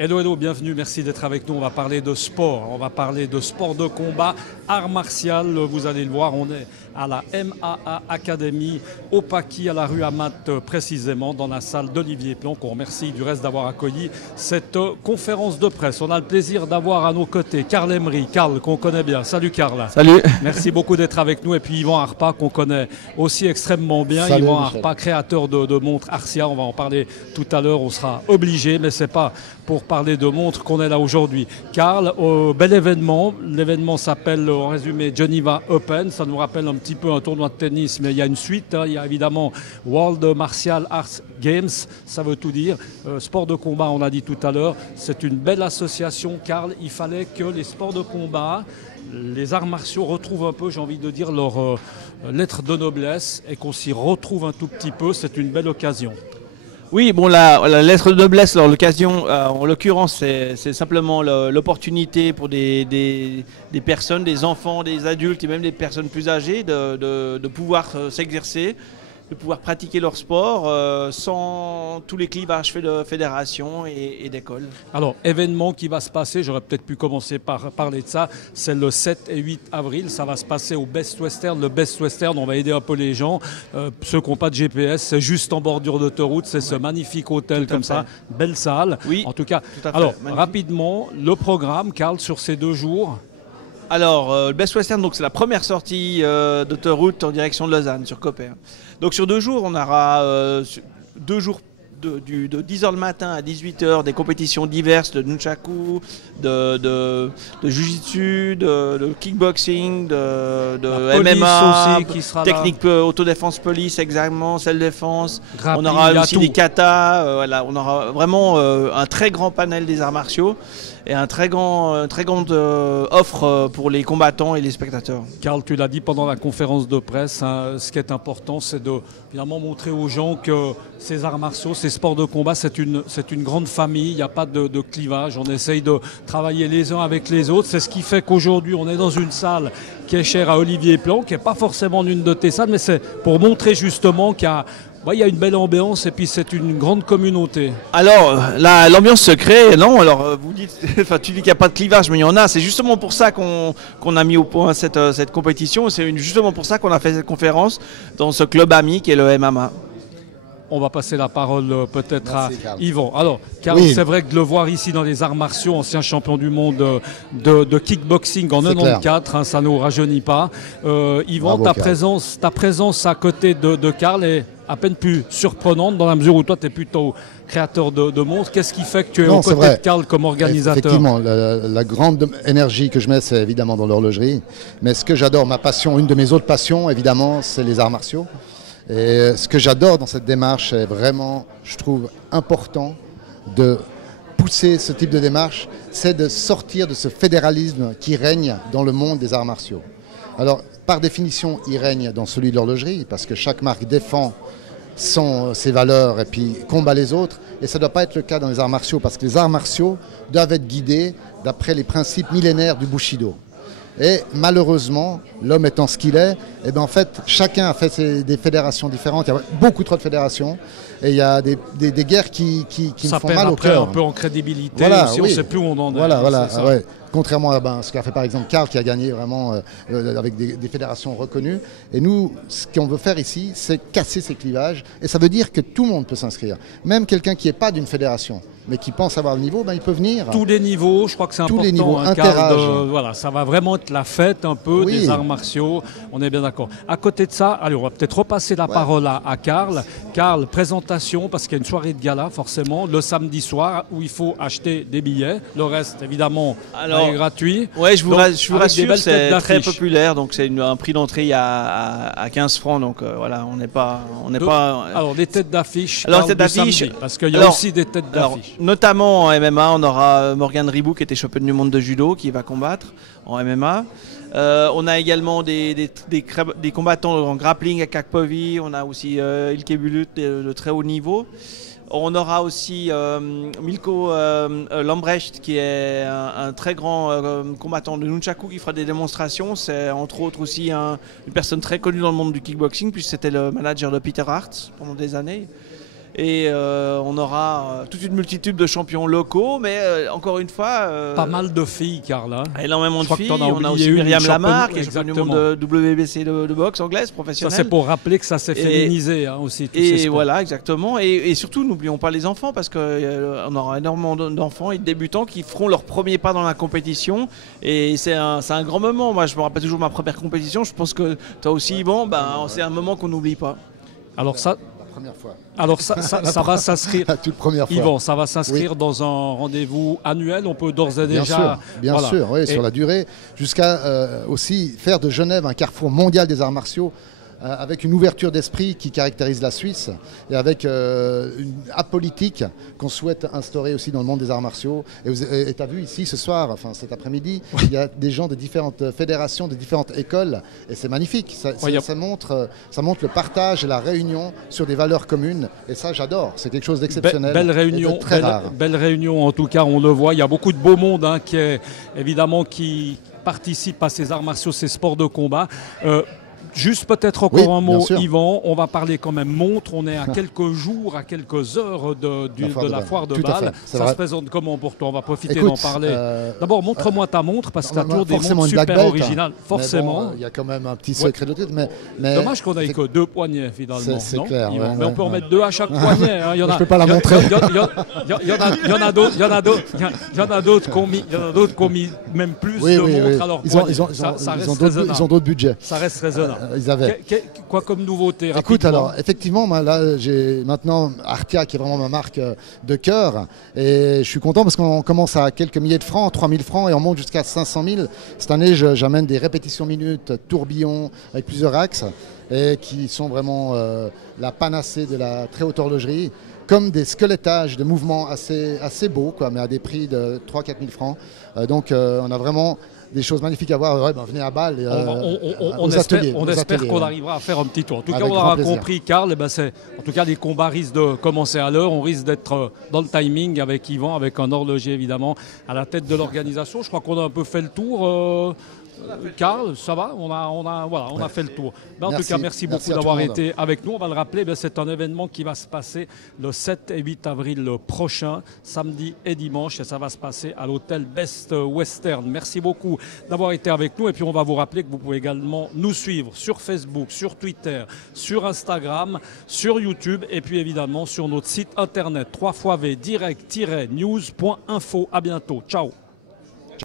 Hello, hello, bienvenue, merci d'être avec nous. On va parler de sport, on va parler de sport de combat, art martial. Vous allez le voir, on est à la MAA Academy, au Paquis, à la rue Amat, précisément, dans la salle d'Olivier Planck. On remercie du reste d'avoir accueilli cette conférence de presse. On a le plaisir d'avoir à nos côtés Karl Emery, Karl qu'on connaît bien. Salut Karl. Salut. Merci beaucoup d'être avec nous. Et puis Yvan Arpa qu'on connaît aussi extrêmement bien. Salut, Yvan Michel. Arpa, créateur de montres Arcia. On va en parler tout à l'heure, on sera obligé, mais c'est pas pour parler de montres qu'on est là aujourd'hui. Karl, bel événement. L'événement s'appelle, en résumé, Geneva Open. Ça nous rappelle un petit peu un tournoi de tennis, mais il y a une suite. Il y a évidemment World Martial Arts Games. Ça veut tout dire. Sport de combat, on l'a dit tout à l'heure. C'est une belle association, Karl. Il fallait que les sports de combat, les arts martiaux retrouvent un peu, j'ai envie de dire, leur lettre de noblesse et qu'on s'y retrouve un tout petit peu. C'est une belle occasion. Oui, bon, la lettre de noblesse, l'occasion, en l'occurrence, c'est simplement l'opportunité pour des personnes, des enfants, des adultes et même des personnes plus âgées de pouvoir s'exercer, de pouvoir pratiquer leur sport sans tous les clivages de fédération et d'école. Alors, événement qui va se passer, j'aurais peut-être pu commencer par parler de ça, c'est le 7 et 8 avril, ça va se passer au Best Western. Le Best Western, on va aider un peu les gens, ceux qui n'ont pas de GPS, c'est juste en bordure d'autoroute, c'est ce magnifique hôtel comme ça, belle salle. Oui, en tout cas. tout à fait. Alors, Magnifique. Rapidement, le programme, Karl, sur ces 2 jours. Alors, le Best Western, donc c'est la première sortie d'autoroute en direction de Lausanne, sur Coppet. Donc sur 2 jours, on aura 2 jours de 10h le matin à 18h, des compétitions diverses de nunchaku, de jiu-jitsu, de kickboxing, de MMA, aussi qui sera technique autodéfense police, exactement, self-défense. Grappling, On aura il y a aussi tout. des katas, voilà, on aura vraiment un très grand panel des arts martiaux et un très grande offre pour les combattants et les spectateurs. Karl, tu l'as dit pendant la conférence de presse, hein, ce qui est important, c'est de finalement montrer aux gens que ces arts martiaux, ces sports de combat, c'est une grande famille, il n'y a pas de clivage, on essaye de travailler les uns avec les autres. C'est ce qui fait qu'aujourd'hui, on est dans une salle qui est chère à Olivier Planck, qui n'est pas forcément une de tes salles, mais c'est pour montrer justement qu'il y a une belle ambiance et puis c'est une grande communauté. Alors, l'ambiance se crée, non? Alors, vous dites, enfin, tu dis qu'il n'y a pas de clivage, mais il y en a. C'est justement pour ça qu'on a mis au point cette compétition. C'est justement pour ça qu'on a fait cette conférence dans ce club ami qui est le MMA. On va passer la parole peut-être à Merci, Karl. Yvan. Alors, Karl, Oui. c'est vrai que de le voir ici dans les arts martiaux, ancien champion du monde de kickboxing en C'est 94, hein, ça ne nous rajeunit pas. Yvan, Bravo, ta Karl. présence à côté de Karl est à peine plus surprenante dans la mesure où toi, tu es plutôt créateur de montres. Qu'est-ce qui fait que tu es Non, aux c'est côtés de vrai. Karl comme organisateur? Effectivement, la grande énergie que je mets, c'est évidemment dans l'horlogerie. Mais ce que j'adore, ma passion, une de mes autres passions, évidemment, c'est les arts martiaux. Et ce que j'adore dans cette démarche, c'est vraiment, je trouve, important de pousser ce type de démarche, c'est de sortir de ce fédéralisme qui règne dans le monde des arts martiaux. Alors, par définition, il règne dans celui de l'horlogerie, parce que chaque marque défend ses valeurs et puis combat les autres. Et ça ne doit pas être le cas dans les arts martiaux, parce que les arts martiaux doivent être guidés d'après les principes millénaires du Bushido. Et malheureusement, l'homme étant ce qu'il est, eh bien en fait, chacun a fait des fédérations différentes. Il y a beaucoup trop de fédérations et il y a des guerres qui me Ça font perd mal au après cœur. un peu en crédibilité. Voilà, aussi, oui. On ne sait plus où on en est. Voilà, hein, voilà. c'est ça. Ouais. Contrairement à ce qu'a fait par exemple Karl, qui a gagné vraiment avec des fédérations reconnues. Et nous, ce qu'on veut faire ici, c'est casser ces clivages. Et ça veut dire que tout le monde peut s'inscrire. Même quelqu'un qui n'est pas d'une fédération, mais qui pense avoir le niveau, ben, il peut venir. Tous les niveaux, je crois que c'est Tous important. les niveaux, hein, Karl, interâge. voilà, ça va vraiment être la fête un peu Oui. des arts martiaux. On est bien d'accord. À côté de ça, allez, on va peut-être repasser la parole à Karl. Karl, présentation, parce qu'il y a une soirée de gala, forcément, le samedi soir, où il faut acheter des billets. Le reste, évidemment, est gratuit. Ouais, je vous Donc, avec des rassure, belles c'est têtes très d'affiche. populaire. Donc, c'est un prix d'entrée à 15 francs. Donc, voilà, on n'est pas. Alors, des têtes d'affiche. Alors, Karl, têtes du d'affiche, samedi, parce qu'il y a alors- aussi des têtes Alors, d'affiche. notamment en MMA, on aura Morgan Ribou qui était championne du monde de judo qui va combattre en MMA. On a également des combattants en grappling à Kakpovi. On a aussi Ilke Bulut de très haut niveau. On aura aussi Milko Lambrecht qui est un très grand combattant de nunchaku qui fera des démonstrations. C'est entre autres aussi une personne très connue dans le monde du kickboxing puisque c'était le manager de Peter Hart pendant des années. Et on aura toute une multitude de champions locaux, mais encore une fois... pas mal de filles, Karl. Hein. Énormément de filles. On a aussi Myriam Lamarck, qui est championne du monde de WBC de boxe anglaise professionnelle. Ça, c'est pour rappeler que ça s'est féminisé hein, aussi. Et voilà, exactement. Et surtout, n'oublions pas les enfants, parce qu'on aura énormément d'enfants et de débutants qui feront leur premier pas dans la compétition. Et c'est un grand moment. Moi, je me rappelle toujours ma première compétition. Je pense que toi aussi, Yvan, c'est un moment qu'on n'oublie pas. Alors ça... Fois. Alors ça va s'inscrire. toute première fois. Yvan, ça va s'inscrire dans un rendez-vous annuel. On peut d'ores et déjà. Bien sûr, oui, sur la durée, jusqu'à aussi faire de Genève un carrefour mondial des arts martiaux. Avec une ouverture d'esprit qui caractérise la Suisse et avec une apolitique qu'on souhaite instaurer aussi dans le monde des arts martiaux. Et tu as vu ici ce soir, enfin cet après-midi, il y a des gens de différentes fédérations, de différentes écoles et c'est magnifique. Ça montre le partage et la réunion sur des valeurs communes et ça j'adore. C'est quelque chose d'exceptionnel. Belle réunion, très rare. Belle réunion en tout cas, on le voit. Il y a beaucoup de beau monde hein, qui participe à ces arts martiaux, ces sports de combat. Juste peut-être encore un mot, Yvan, on va parler quand même montre, on est à quelques jours, à quelques heures de la foire de Bâle. Ça se présente comment pour toi? On va profiter d'en parler. D'abord, montre-moi ta montre, parce que tu as toujours des montres super originales. Forcément. Il y a quand même un petit secret de titre. Mais dommage qu'on ait que 2 poignets finalement. C'est clair. Mais on peut en mettre 2 à chaque poignet. Je ne peux pas la montrer. Il y en a d'autres qui ont mis même plus de montres à leur poignet. Ils ont d'autres budgets. Ça reste raisonnable. Ils avaient. Quoi comme nouveauté? Écoute, alors, effectivement, là, j'ai maintenant Artia qui est vraiment ma marque de cœur. Et je suis content parce qu'on commence à quelques milliers de francs, 3000 francs, et on monte jusqu'à 500 000. Cette année, j'amène des répétitions minutes, tourbillons, avec plusieurs axes, et qui sont vraiment la panacée de la très haute horlogerie, comme des squelettages de mouvements assez beaux, mais à des prix de 3 000 à 4 000 francs. Donc, on a vraiment des choses magnifiques à voir. Venez à Bâle. On espère qu'on arrivera à faire un petit tour. En tout cas, on aura compris, Karl, en tout cas, les combats risquent de commencer à l'heure. On risque d'être dans le timing avec Yvan, avec un horloger évidemment à la tête de l'organisation. Je crois qu'on a un peu fait le tour. Karl, ça va, on a fait le tour. En tout cas, merci beaucoup d'avoir été avec nous. On va le rappeler, c'est un événement qui va se passer le 7 et 8 avril prochain, samedi et dimanche, et ça va se passer à l'hôtel Best Western. Merci beaucoup d'avoir été avec nous, et puis on va vous rappeler que vous pouvez également nous suivre sur Facebook, sur Twitter, sur Instagram, sur YouTube, et puis évidemment sur notre site internet www.direct-news.info. À bientôt, ciao.